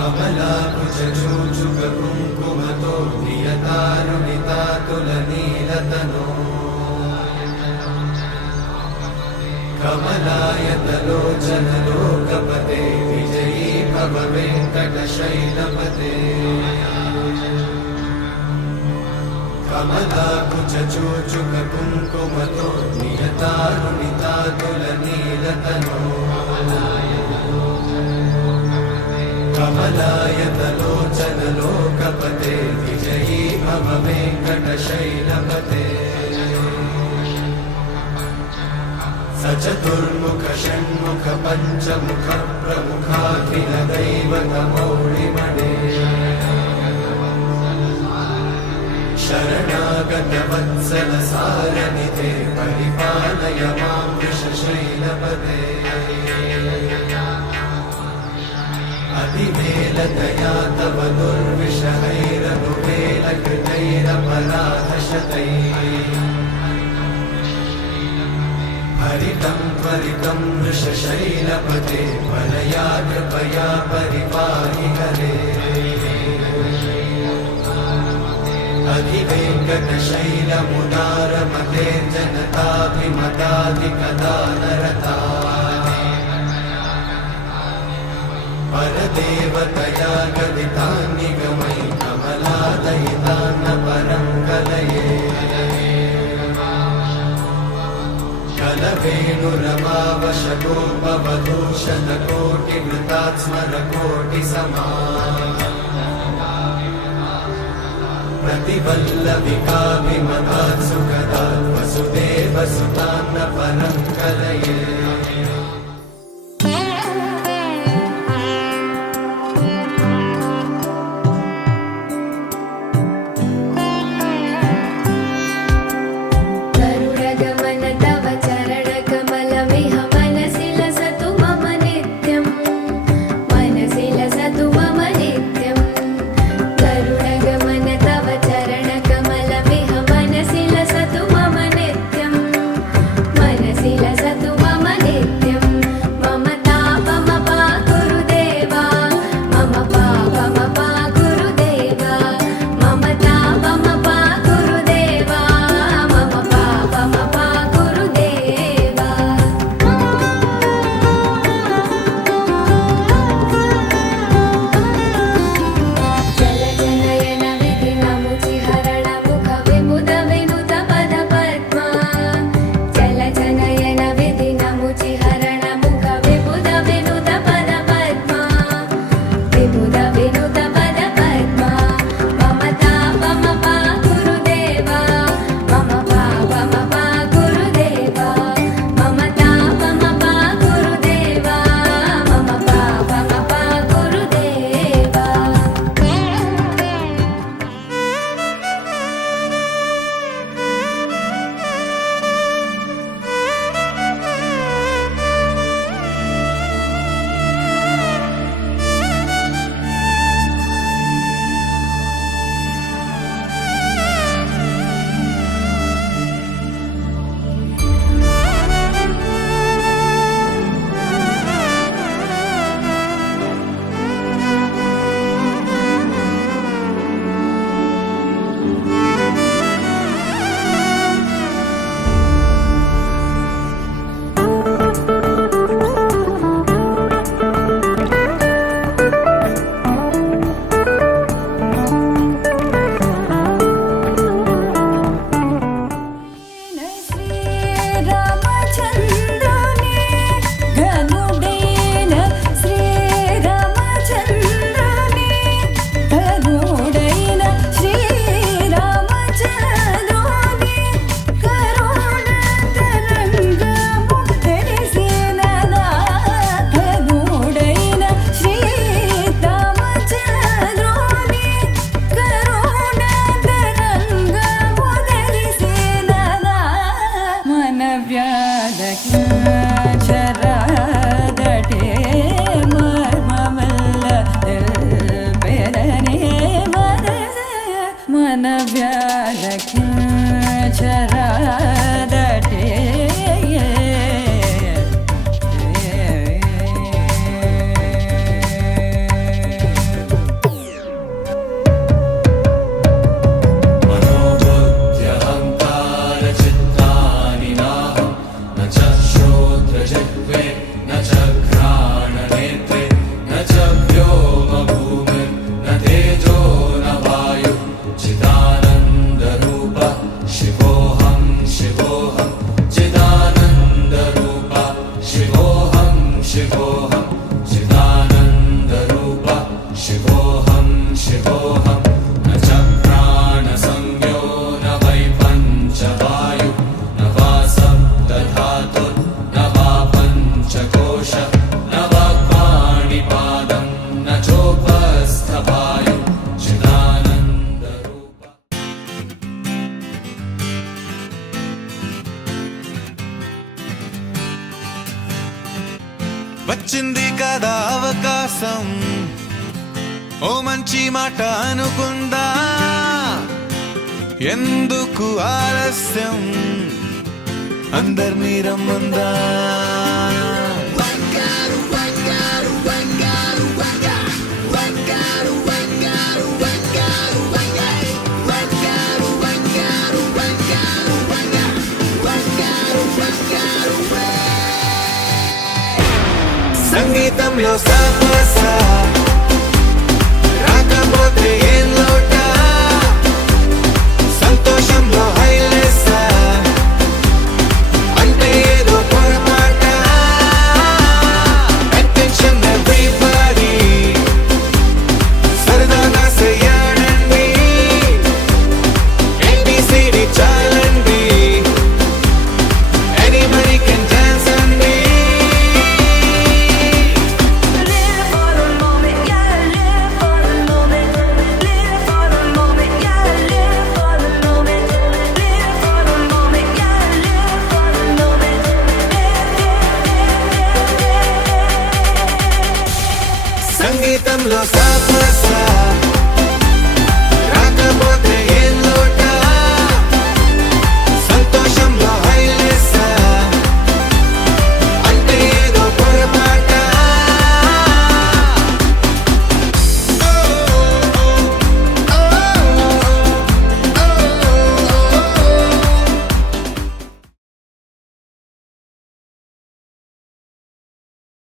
कमलाकुचूचुककुङ्कुमतो नियतारुणितातुलनीलतनो कमलायतलोचनलोकपते विजयी भव वेङ्कटशैलपते कमलाकुचूचुककुङ्कुमतो नियतारुणितातुलनीलतनो कमलायतलोचनलोकपते विजयी भव वेङ्कटशैलपते सचतुर्मुख षण्मुख पञ्चमुख प्रमुखाखिल दैवतमौळिमणे शरणागत वत्सल सारनिधे परिपालय मां वृषशैलपते अतिवेलतया तव दुर्विषहैरनुवेलकृतैरपराधशतैः हरितं त्वरितं वृषशैलपते वरया कृपया परिपाहि हरे अधिवेङ्कटशैलमुदारमते जनताभिमताधिकदानरता परदेवतया गदितान्निगमै कमलादयितान्न परं कलये कलवेणुरमावशतोपवधूषणकोटिवृतात्स्मरकोटिसमा प्रतिवल्लविकाभिमतात् सुखदात् वसुदेवसुतान्न परं कलये मनसि लसतु मम కదా అవకాశం, ఓ మంచి మాట అనుకుందా, ఎందుకు ఆలస్యం, అందర్నీ రమ్మందా. సంగీతంలో సాపస రాకపోతే ఏం లోట, సంతోషంలో హైలెస్ అంటే ఏదో పొరపాట. అటెన్షన్ ఎవ్రీబడీ, సరదాగా చెయ్యాడండి, ABCD చాలండి, anybody can dance అండి. Live for the moment, yeah, live for the moment. Live for the moment, yeah, live for the moment. Live for the moment, yeah, live for the moment. సంగీతంలో సాపస రాకపోతే